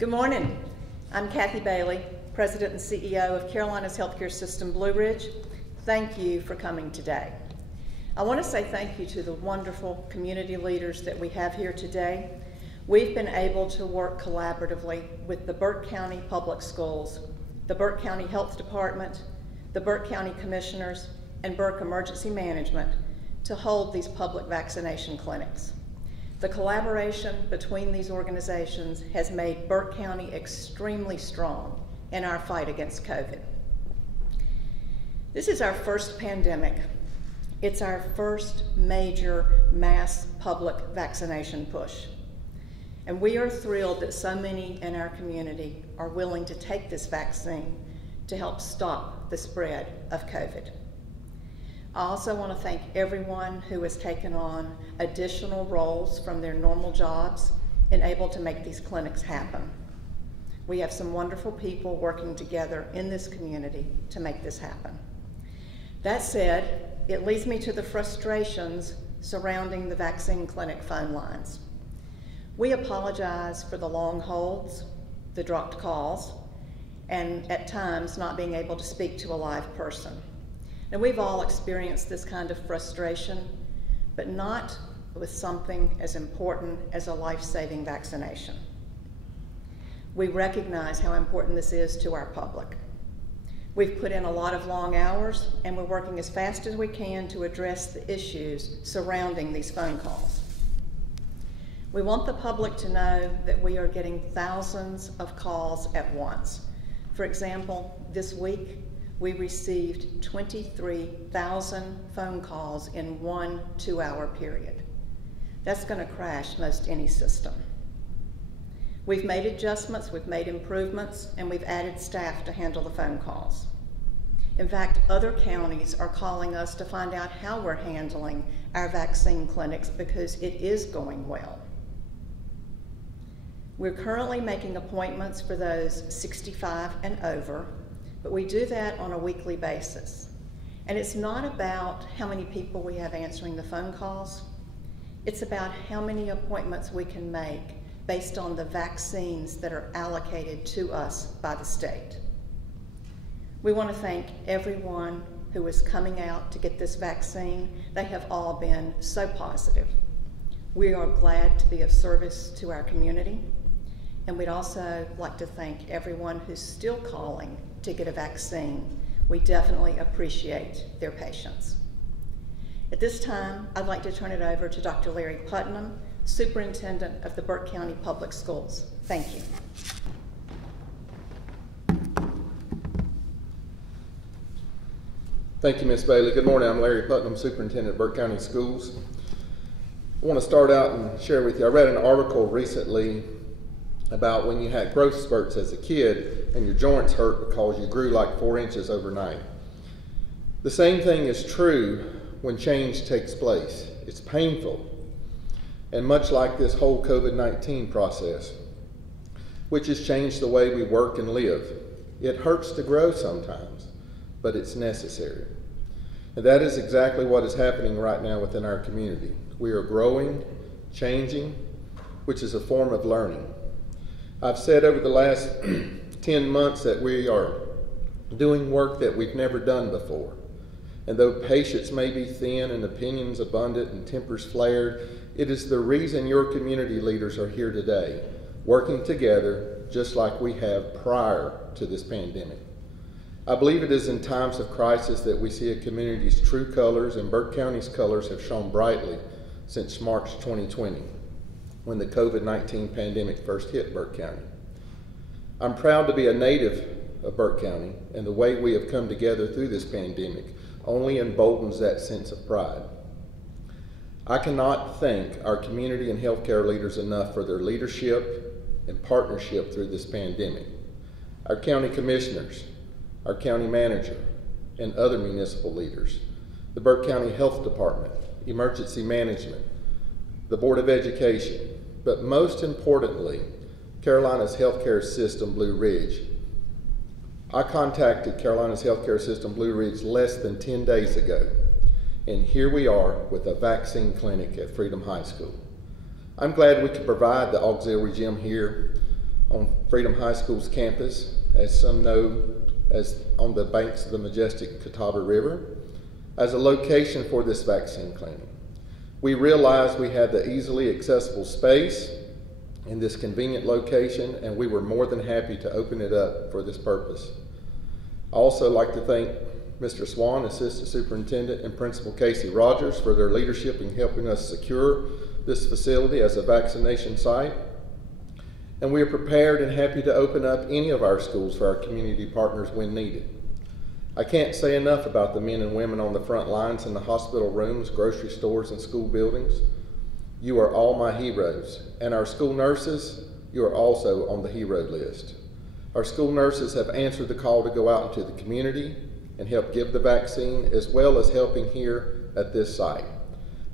Good morning. I'm Kathy Bailey, President and CEO of Carolina's Healthcare System Blue Ridge. Thank you for coming today. I want to say thank you to the wonderful community leaders that we have here today. We've been able to work collaboratively with the Burke County Public Schools, the Burke County Health Department, the Burke County Commissioners, and Burke Emergency Management to hold these public vaccination clinics. The collaboration between these organizations has made Burke County extremely strong in our fight against COVID. This is our first pandemic. It's our first major mass public vaccination push. And we are thrilled that so many in our community are willing to take this vaccine to help stop the spread of COVID. I also want to thank everyone who has taken on additional roles from their normal jobs and able to make these clinics happen. We have some wonderful people working together in this community to make this happen. That said, it leads me to the frustrations surrounding the vaccine clinic phone lines. We apologize for the long holds, the dropped calls, and at times not being able to speak to a live person. And we've all experienced this kind of frustration, but not with something as important as a life-saving vaccination. We recognize how important this is to our public. We've put in a lot of long hours, and we're working as fast as we can to address the issues surrounding these phone calls. We want the public to know that we are getting thousands of calls at once. For example, this week, we received 23,000 phone calls in one 2-hour period. That's going to crash most any system. We've made adjustments, we've made improvements, and we've added staff to handle the phone calls. In fact, other counties are calling us to find out how we're handling our vaccine clinics because it is going well. We're currently making appointments for those 65 and over, but we do that on a weekly basis. And it's not about how many people we have answering the phone calls. It's about how many appointments we can make based on the vaccines that are allocated to us by the state. We want to thank everyone who is coming out to get this vaccine. They have all been so positive. We are glad to be of service to our community. And we'd also like to thank everyone who's still calling to get a vaccine. We definitely appreciate their patience. At this time, I'd like to turn it over to Dr. Larry Putnam, Superintendent of the Burke County Public Schools. Thank you. Thank you, Ms. Bailey. Good morning. I'm Larry Putnam, Superintendent of Burke County Schools. I want to start out and share with you, I read an article recently about when you had growth spurts as a kid and your joints hurt because you grew like 4 inches overnight. The same thing is true when change takes place. It's painful. And much like this whole COVID-19 process, which has changed the way we work and live, it hurts to grow sometimes, but it's necessary. And that is exactly what is happening right now within our community. We are growing, changing, which is a form of learning. I've said over the last 10 months that we are doing work that we've never done before. And though patience may be thin and opinions abundant and tempers flared, it is the reason your community leaders are here today, working together just like we have prior to this pandemic. I believe it is in times of crisis that we see a community's true colors, and Burke County's colors have shone brightly since March 2020. When the COVID-19 pandemic first hit Burke County. I'm proud to be a native of Burke County, and the way we have come together through this pandemic only emboldens that sense of pride. I cannot thank our community and healthcare leaders enough for their leadership and partnership through this pandemic. Our county commissioners, our county manager, and other municipal leaders, the Burke County Health Department, Emergency Management, the Board of Education, but most importantly, Carolina's Healthcare System Blue Ridge. I contacted Carolina's Healthcare System Blue Ridge less than 10 days ago, and here we are with a vaccine clinic at Freedom High School. I'm glad we could provide the auxiliary gym here on Freedom High School's campus, as some know as on the banks of the majestic Catawba River, as a location for this vaccine clinic. We realized we had the easily accessible space in this convenient location, and we were more than happy to open it up for this purpose. I also like to thank Mr. Swan, Assistant Superintendent, and Principal Casey Rogers for their leadership in helping us secure this facility as a vaccination site. And we are prepared and happy to open up any of our schools for our community partners when needed. I can't say enough about the men and women on the front lines in the hospital rooms, grocery stores, and school buildings. You are all my heroes. And our school nurses, you are also on the hero list. Our school nurses have answered the call to go out into the community and help give the vaccine, as well as helping here at this site.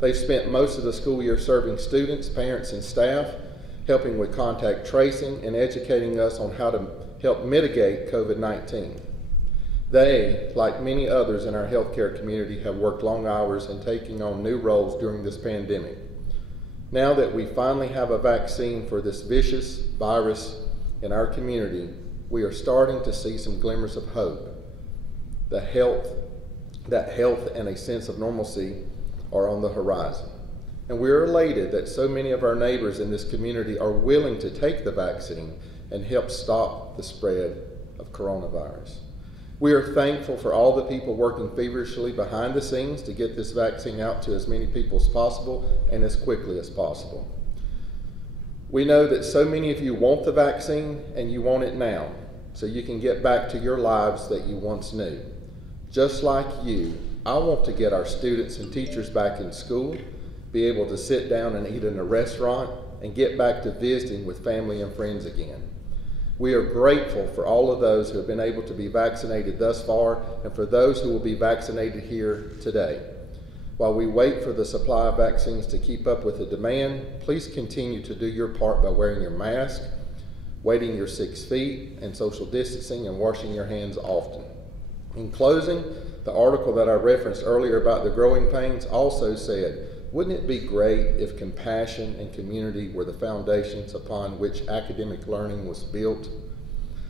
They've spent most of the school year serving students, parents, and staff, helping with contact tracing and educating us on how to help mitigate COVID-19. They, like many others in our healthcare community, have worked long hours and taking on new roles during this pandemic. Now that we finally have a vaccine for this vicious virus in our community, we are starting to see some glimmers of hope. That health and a sense of normalcy are on the horizon. And we are elated that so many of our neighbors in this community are willing to take the vaccine and help stop the spread of coronavirus. We are thankful for all the people working feverishly behind the scenes to get this vaccine out to as many people as possible and as quickly as possible. We know that so many of you want the vaccine and you want it now, so you can get back to your lives that you once knew. Just like you, I want to get our students and teachers back in school, be able to sit down and eat in a restaurant, and get back to visiting with family and friends again. We are grateful for all of those who have been able to be vaccinated thus far and for those who will be vaccinated here today. While we wait for the supply of vaccines to keep up with the demand, please continue to do your part by wearing your mask, waiting your 6 feet, and social distancing, and washing your hands often. In closing, the article that I referenced earlier about the growing pains also said, wouldn't it be great if compassion and community were the foundations upon which academic learning was built?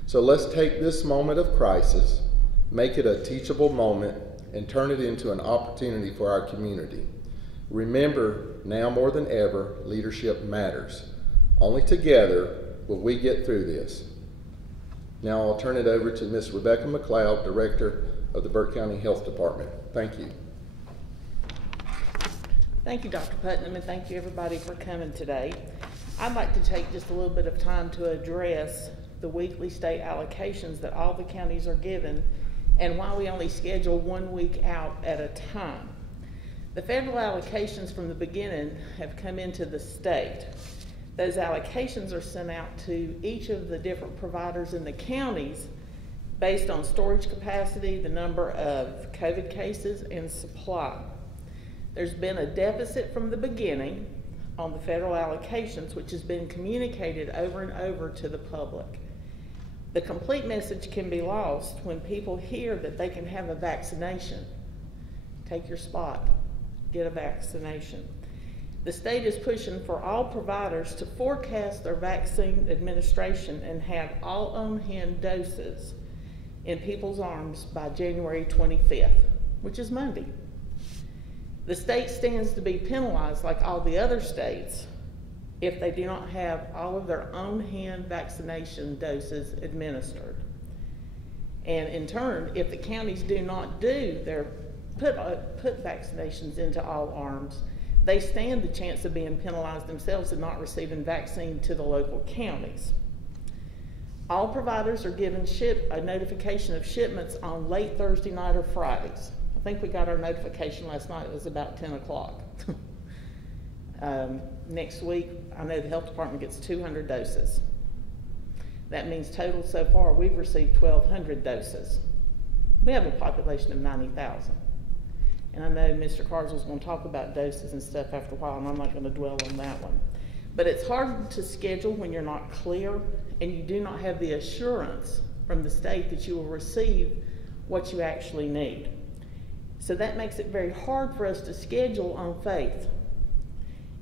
So let's take this moment of crisis, make it a teachable moment, and turn it into an opportunity for our community. Remember, now more than ever, leadership matters. Only together will we get through this. Now I'll turn it over to Ms. Rebecca McLeod, Director of the Burke County Health Department. Thank you. Thank you, Dr. Putnam, and thank you everybody for coming today. I'd like to take just a little bit of time to address the weekly state allocations that all the counties are given and why we only schedule 1 week out at a time. The federal allocations from the beginning have come into the state. Those allocations are sent out to each of the different providers in the counties based on storage capacity, the number of COVID cases, and supply. There's been a deficit from the beginning on the federal allocations, which has been communicated over and over to the public. The complete message can be lost when people hear that they can have a vaccination. Take your spot, get a vaccination. The state is pushing for all providers to forecast their vaccine administration and have all on-hand doses in people's arms by January 25th, which is Monday. The state stands to be penalized, like all the other states, if they do not have all of their on-hand vaccination doses administered. And in turn, if the counties do not do their put vaccinations into all arms, they stand the chance of being penalized themselves and not receiving vaccine to the local counties. All providers are given a notification of shipments on late Thursday night or Fridays. I think we got our notification last night. It was about 10 o'clock. Next week, I know the health department gets 200 doses. That means total so far, we've received 1,200 doses. We have a population of 90,000. And I know Mr. Carswell's going to talk about doses and stuff after a while, and I'm not going to dwell on that one. But it's hard to schedule when you're not clear and you do not have the assurance from the state that you will receive what you actually need. So that makes it very hard for us to schedule on faith.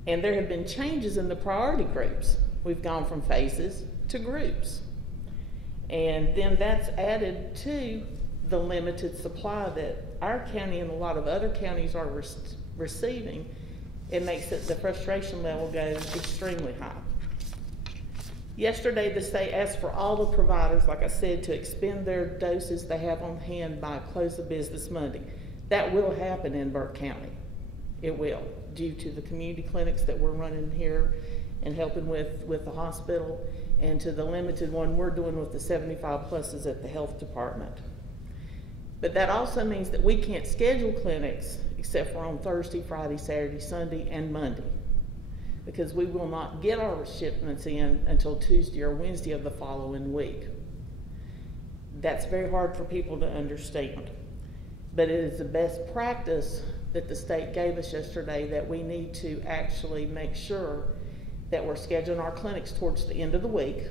And there have been changes in the priority groups. We've gone from phases to groups. And then that's added to the limited supply that our county and a lot of other counties are receiving. It makes it, the frustration level goes extremely high. Yesterday, the state asked for all the providers, like I said, to expend their doses they have on hand by close of business Monday. That will happen in Burke County. It will, due to the community clinics that we're running here and helping with the hospital, and to the limited one we're doing with the 75 pluses at the health department. But that also means that we can't schedule clinics except for on Thursday, Friday, Saturday, Sunday, and Monday, because we will not get our shipments in until Tuesday or Wednesday of the following week. That's very hard for people to understand, but it is the best practice that the state gave us yesterday that we need to actually make sure that we're scheduling our clinics towards the end of the week.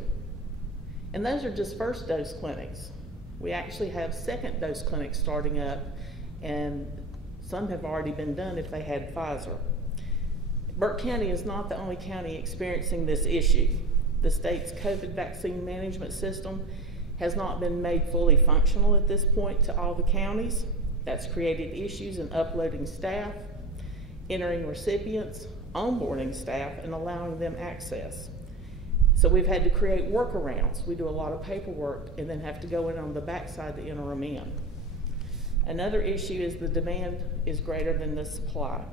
And those are just first dose clinics. We actually have second dose clinics starting up, and some have already been done if they had Pfizer. Burke County is not the only county experiencing this issue. The state's COVID vaccine management system has not been made fully functional at this point to all the counties. That's created issues in uploading staff, entering recipients, onboarding staff, and allowing them access. So we've had to create workarounds. We do a lot of paperwork and then have to go in on the backside to enter them in. Another issue is the demand is greater than the supply.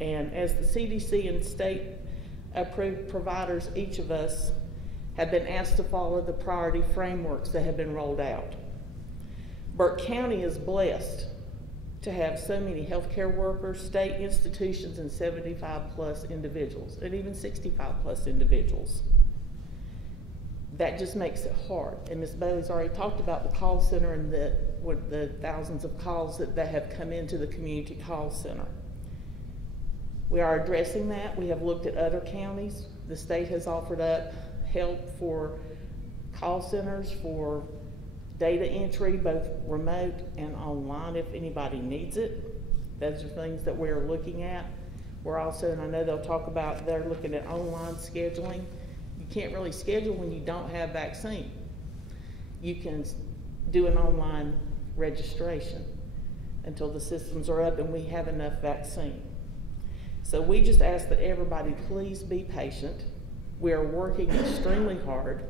And as the CDC and state approved providers, each of us have been asked to follow the priority frameworks that have been rolled out. Burke County is blessed to have so many healthcare workers, state institutions, and 75 plus individuals, and even 65 plus individuals. That just makes it hard. And Ms. Bailey's already talked about the call center and the thousands of calls that have come into the community call center. We are addressing that. We have looked at other counties. The state has offered up help for call centers, for data entry, both remote and online if anybody needs it. Those are things that we're looking at. We're also, and I know they'll talk about, they're looking at online scheduling. You can't really schedule when you don't have vaccine. You can do an online registration until the systems are up and we have enough vaccine. So we just ask that everybody please be patient. We are working extremely hard.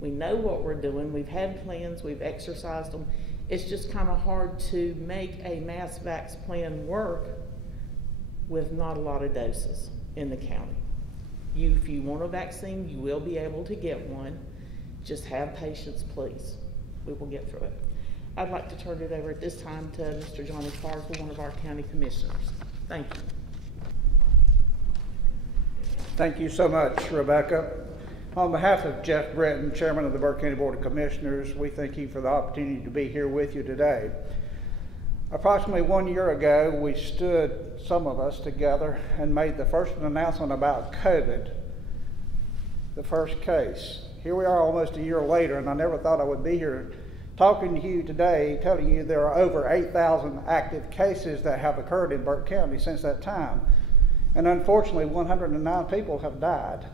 We know what we're doing. We've had plans. We've exercised them. It's just kind of hard to make a mass vax plan work with not a lot of doses in the county. If you want a vaccine, you will be able to get one. Just have patience, please. We will get through it. I'd like to turn it over at this time to Mr. Johnie Carswell, one of our county commissioners. Thank you. Thank you so much, Rebecca. On behalf of Jeff Britton, Chairman of the Burke County Board of Commissioners, we thank you for the opportunity to be here with you today. Approximately 1 year ago, we stood, some of us, together and made the first announcement about COVID, the first case. Here we are almost a year later, and I never thought I would be here talking to you today, telling you there are over 8,000 active cases that have occurred in Burke County since that time. And unfortunately, 109 people have died.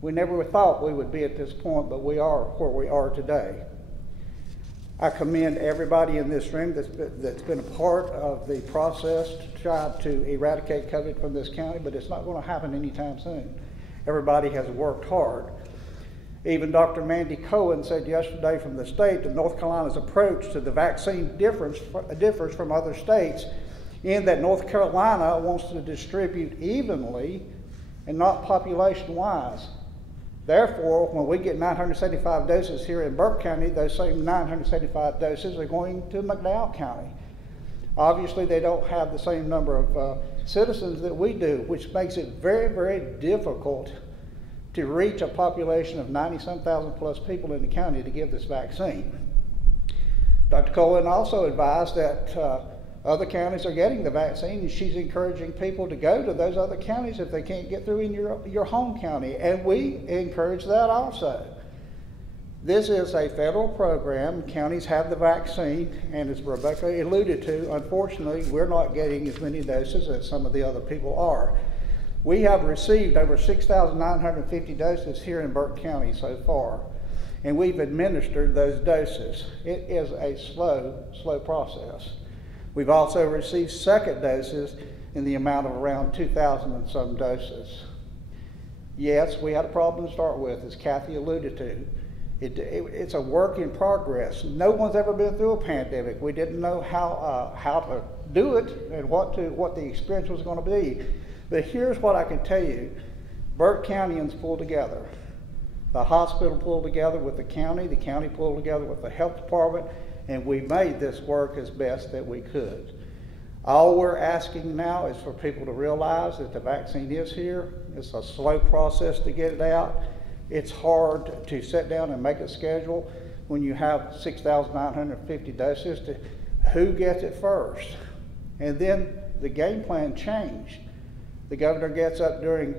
We never thought we would be at this point, but we are where we are today. I commend everybody in this room that's been a part of the process to try to eradicate COVID from this county, but it's not going to happen anytime soon. Everybody has worked hard. Even Dr. Mandy Cohen said yesterday from the state that North Carolina's approach to the vaccine differs from other states in that North Carolina wants to distribute evenly and not population-wise. Therefore, when we get 975 doses here in Burke County, those same 975 doses are going to McLeod County. Obviously, they don't have the same number of citizens that we do, which makes it very, very difficult to reach a population of 90-some thousand plus people in the county to give this vaccine. Dr. Cohen also advised that other counties are getting the vaccine, and she's encouraging people to go to those other counties if they can't get through in your home county, and we encourage that also. This is a federal program. Counties have the vaccine, and as Rebecca alluded to, unfortunately, we're not getting as many doses as some of the other people are. We have received over 6,950 doses here in Burke County so far, and we've administered those doses. It is a slow process. We've also received second doses in the amount of around 2,000 and some doses. Yes, we had a problem to start with, as Kathy alluded to. It's a work in progress. No one's ever been through a pandemic. We didn't know how to do it and what the experience was going to be. But here's what I can tell you. Burke Countyans pulled together. The hospital pulled together with the county pulled together with the health department, and we made this work as best that we could. All we're asking now is for people to realize that the vaccine is here. It's a slow process to get it out. It's hard to sit down and make a schedule when you have 6,950 doses to who gets it first. And then the game plan changed. The governor gets up during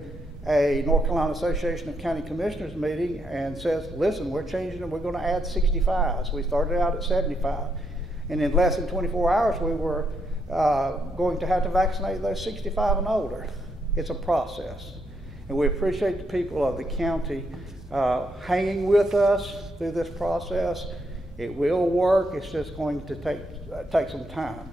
a North Carolina Association of County Commissioners meeting and says, listen, we're changing it, we're going to add 65s. We started out at 75. And in less than 24 hours, we were going to have to vaccinate those 65 and older. It's a process. And we appreciate the people of the county hanging with us through this process. It will work, it's just going to take some time.